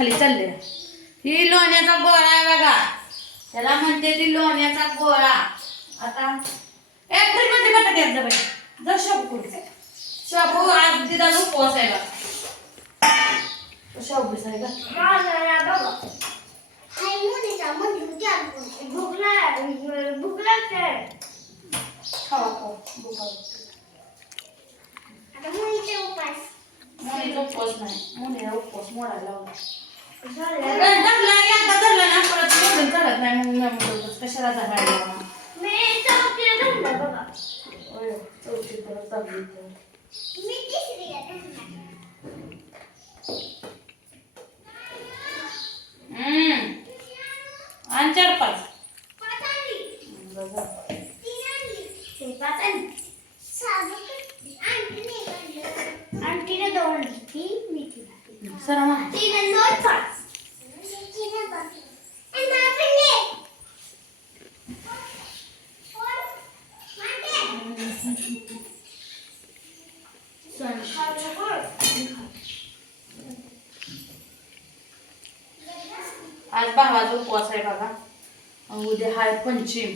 खाली चालले. ही लोण्याचा गोळा आहे बघा, त्याला म्हणते ती लोण्याचा गोळा. आता फ्रीज मध्ये बटाटे आहेत बाई, जर शाबू शाबू आज तिला उपवास आहे बघा. शाबू आहे का भूक लागते. मुलीचा उपवास नाही, मुलीला उपवास मोडायला लावला. एकदा धरला ना परत मोडून चालत नाही. मग कशाला धरायला चौथी परत चालली. आणि 4-5 आणखीने 2 सरमा आज भावाचा उपवास आहे बघा. उद्या हाय पंचम.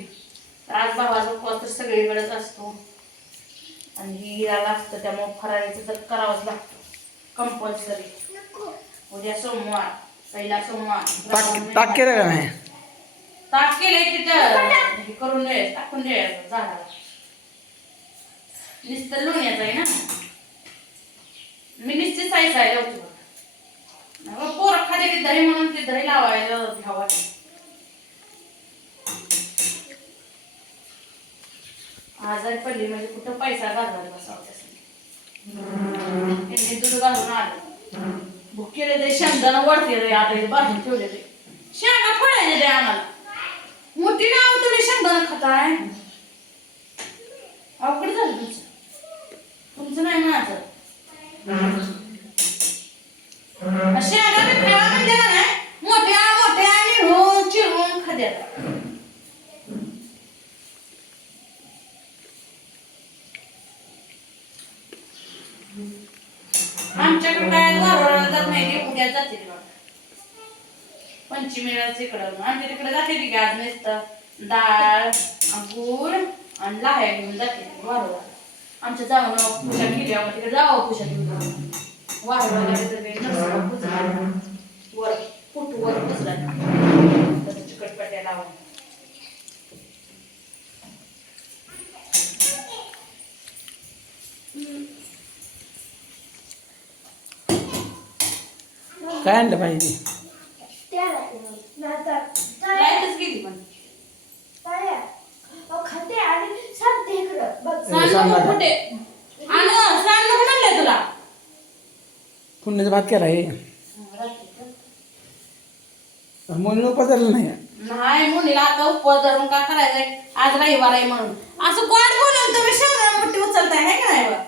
आज भावाचा उपवास तर सगळीकडेच असतो आणि हिराला असतं, त्यामुळे फराळीचं तर करावंच लागतं कंपल्सरी. उद्या सोमवार, पहिला सोमवार. टाक केलं का नाही? ताक केलंय तिथं करून द्यायचं, टाकून द्यायचं झाडाला. नुसतं लोण्याचं आहे ना, मी निश्चित साईज आहे लावतो बघा. पोरं खाते की दही म्हणून ते दही लावायला घ्यावं. आजारी पडली म्हणजे कुठं पैसा घालवायला बसावं. त्यांनी दूध घालून आलं, भुकेले ते शेंगदाणा वरते रे. आता हे बाजून ठेवले ते शेंगा फोडायचे ते आम्हाला. मोठी नाव तुम्ही शेंगदाणा खाताय, अवघड झालं तुमचं. तुमचं नाही माझं. शेंगा मी खावा म्हणजे का नाही, मोठ्या मोठ्या आणि हो चिरून खाद्यात. आमच्याकडे काय वारवळा जात नाही, ते उद्या जाते बघा पंचमीलाच इकडं. आमच्या तिकडे जाते ती आज नुसतं डाळ गुळ आणि लाह्या घेऊन जाते वारवळा. आमच्या जाऊन पुषा केल्या तिकडे जावं पुषा घेऊन वारवळा वर फुट वर पुसला त्याचं चिकटपट्या लावून. काय आणलं पाहिजे? लाईटच गेली पण खाते आणि सांगते इकडं बघ. कुठे आणलं तुला पुण्याचा भात केला आहे म्हणून पदार्थ नाही. नाही मुलीला आता उपवास धरून का करायचंय, आज रविवार आहे म्हणून. असं गोड बोलून तुम्ही शेंगदाणा मोठी उचलताय है का नाही बा?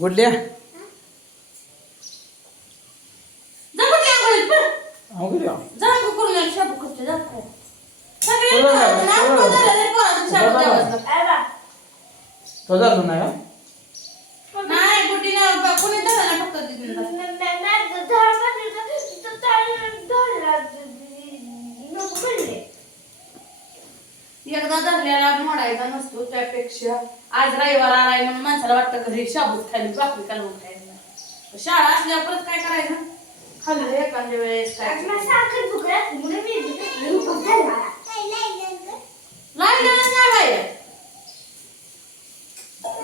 गुडल्या जा कुठे आंघोळीत पण अवघड जा करून शाबू करते जा काय. सगळे नाव झालं तरी कोणाचं शाबू द्यावंच लागतं. पदार्थ नाही का? नाही कुठे कुणी धरलं ना फक्त तिथून एकदा धरल्याला मोडायचा नसतो. त्यापेक्षा आज रविवार आलाय म्हणून माणसाला वाटतं घरी शाबूत खाली भाकरी कालवून खायचं नाही. शाळा असल्यावर परत काय करायचं, खाल्लं एखाद्या वेळेस काय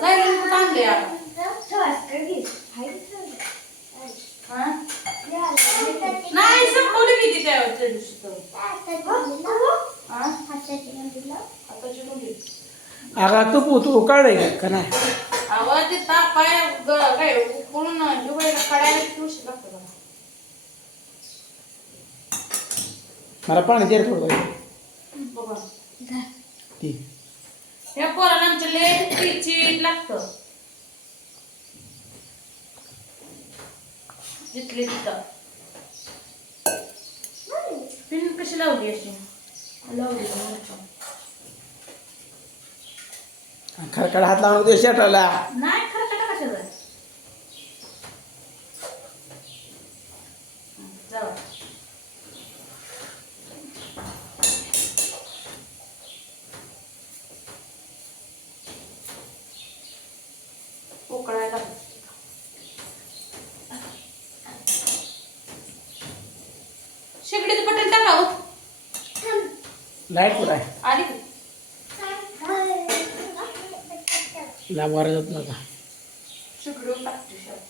लाईन कुठं आणले आता. नाही संपवलं किती त्या दिवशी अगं तू काढाय का नाही? आवाज तापाय काय उकळून जुबाईला काढायला किती उशीर लागतो बघा. मला पाणी द्या थोडं बघा ती या पोराला आमच्या लय चिट लागतं. जिथले तिथं पिन कशी लावली अशी लावली खडखड हात लावून दे शर्टाला. नाही खरं का कशाचं जाऊ उकळायला. शेगडीचं बटन टाकावं. लाईट कुठं आहे? आली की? लांब वारा जात नका. शेगडीवर टाकते शाबू.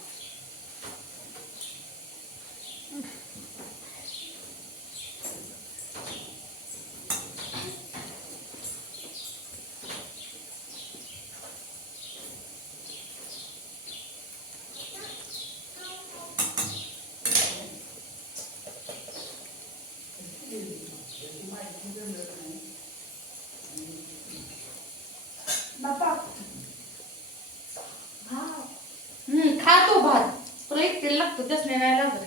बापा खा तो भात. तुला एकटीला लागतो त्याच नाही लागत.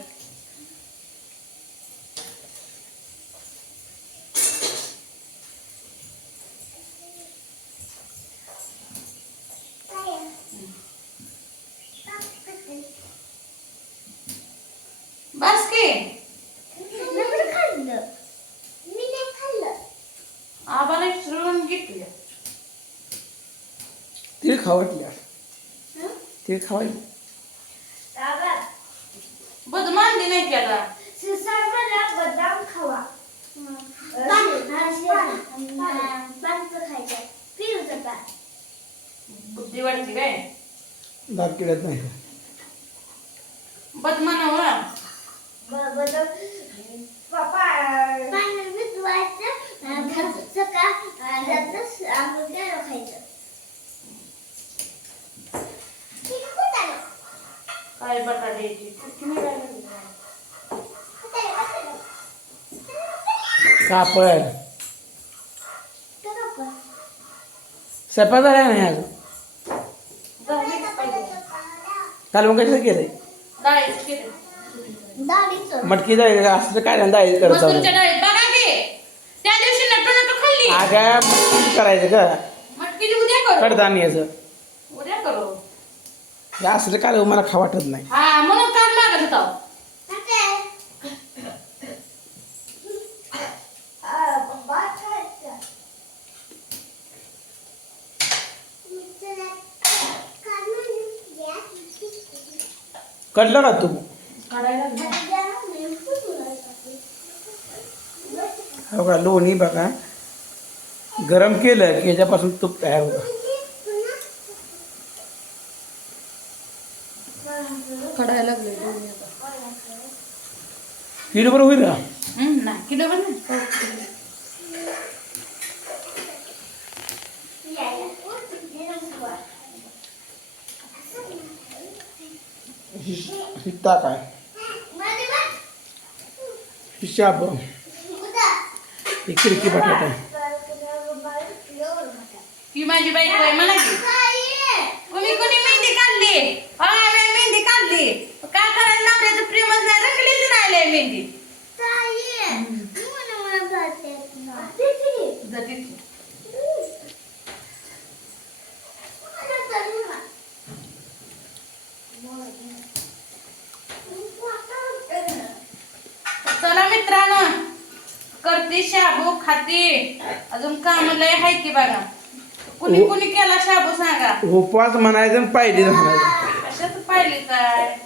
बस की खाल्लं मी नाही खाल्लं. आबाला विसरून घेतली. तीळ खावटल्या. तीळ खावायची. बाबा बद मानली नाही की आता. सर्वांना बदाम खावा. पानचं खायचं. पिऊचं पान. बुद्धी वाढते काय. दात किडत नाही. बद मानावं. बदाम पप्पा पान विकवायचं. खायचं का आपण काय खायचं. काय बटाट्याची कापड स्वयंपाक झाला नाही अजून. काल मग कसं केलंय? डाळीचं केलं. मटकी जाईल असं काय नाही डाळी करत मसूरच्या डाळीत बघा की त्या दिवशी नटू खाल्ली. आगा करायचं का मटकीची उद्या करू. कडधान्याचं उद्या करू. हे असलं काय मला खा वाटत नाही. हा म्हणून काल मागत होता. कळलं का तू? काढायला हो का लोणी बघा गरम केलं की याच्यापासून तूप तयार होतं. काढायला लागले. किलो बरं होईल का? नाही किलो पण नाही. हिता काय शाब ही खिडकी बटाटा ही माझी बाईक आहे मला की. कोणी कोणी मेहंदी काढली. मेहंदी काढली. काय करायला नवऱ्याचं प्रेमच नाही. रंगलीच नाही लय मेहंदी. जाती. चला मित्रांनो करते शाबू खाते. अजून काम लय आहे की बघा. कुणी कुणी केला शाबू सांगा. उपवास म्हणायचं आणि पाहिजे म्हणायचं. कशाच पाहिली काय